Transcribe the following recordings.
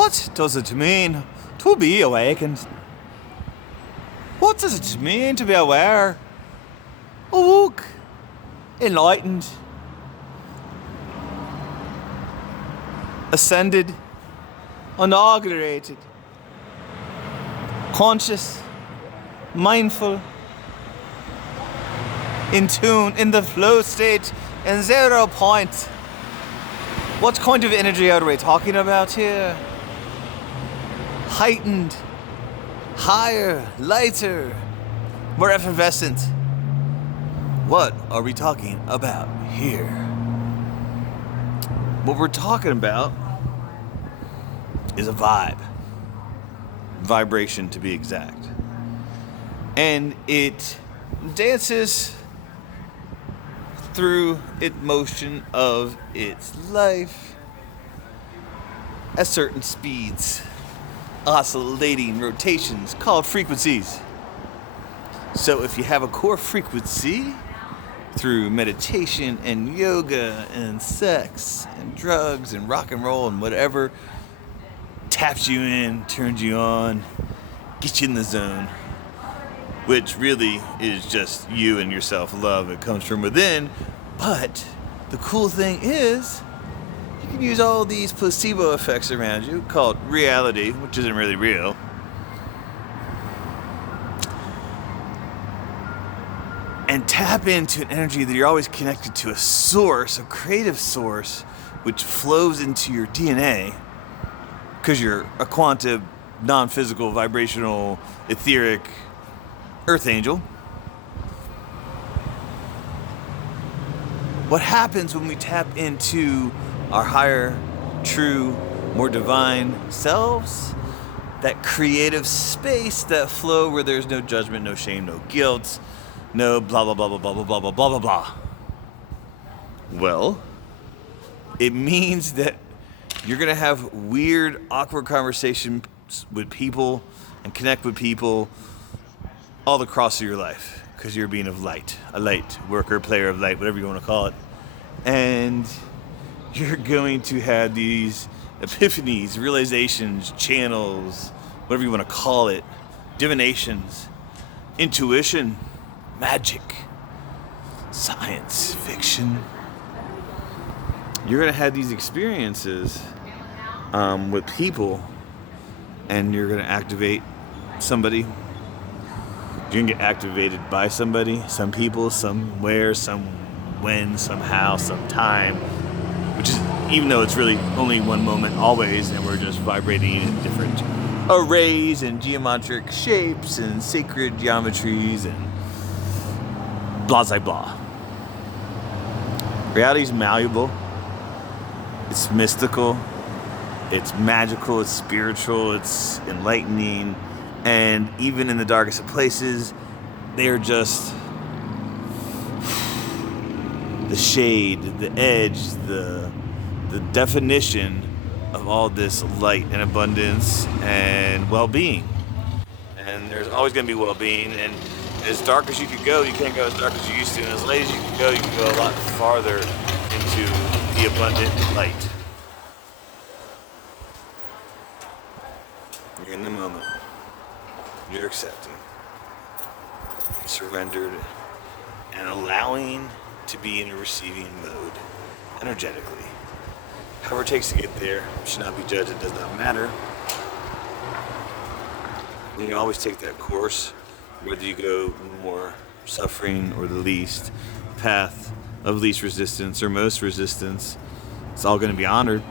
What does it mean to be awakened? What does it mean to be aware, awoke, enlightened, ascended, inaugurated, conscious, mindful, in tune, in the flow state, and 0 point? What kind of energy are we talking about here? Heightened, higher, lighter, more effervescent. What are we talking about here? What we're talking about is a vibe. Vibration, to be exact. And it dances through its motion of its life at certain speeds, oscillating rotations called frequencies. So if you have a core frequency through meditation and yoga and sex and drugs and rock and roll and whatever taps you in, turns you on, gets you in the zone, which really is just you and your self-love. It comes from within. But the cool thing is, you can use all these placebo effects around you, called reality, which isn't really real, and tap into an energy that you're always connected to, a source, a creative source, which flows into your DNA, because you're a quantum, non-physical, vibrational, etheric Earth angel. What happens when we tap into our higher, true, more divine selves? That creative space, that flow where there's no judgment, no shame, no guilt, no blah blah blah blah blah blah blah blah blah blah blah. Well, it means that you're gonna have weird, awkward conversations with people and connect with people all the cross of your life, because you're a being of light, a light worker, player of light, whatever you want to call it. And you're going to have these epiphanies, realizations, channels, whatever you want to call it, divinations, intuition, magic, science fiction. You're going to have these experiences with people, and you're going to activate somebody. You're gonna get activated by somebody, some people, somewhere, some when, somehow, sometime, which is, even though it's really only one moment always, and we're just vibrating in different arrays and geometric shapes and sacred geometries and blah, blah, blah. Reality is malleable, it's mystical, it's magical, it's spiritual, it's enlightening. And even in the darkest of places, they are just the shade, the edge, the definition of all this light and abundance and well-being. And there's always going to be well-being. And as dark as you could go, you can't go as dark as you used to. And as light as you can go a lot farther into the abundant light. You're in the moment. You're accepting, surrendered, and allowing to be in a receiving mode, energetically. However it takes to get there, should not be judged, it does not matter. And you always take that course, whether you go more suffering or the least, path of least resistance or most resistance, it's all going to be honored.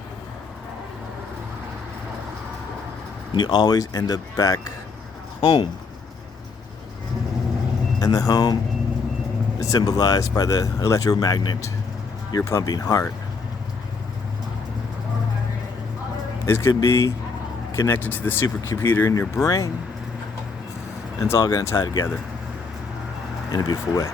And you always end up back home. And the home is symbolized by the electromagnet, your pumping heart. It could be connected to the supercomputer in your brain, and it's all going to tie together in a beautiful way.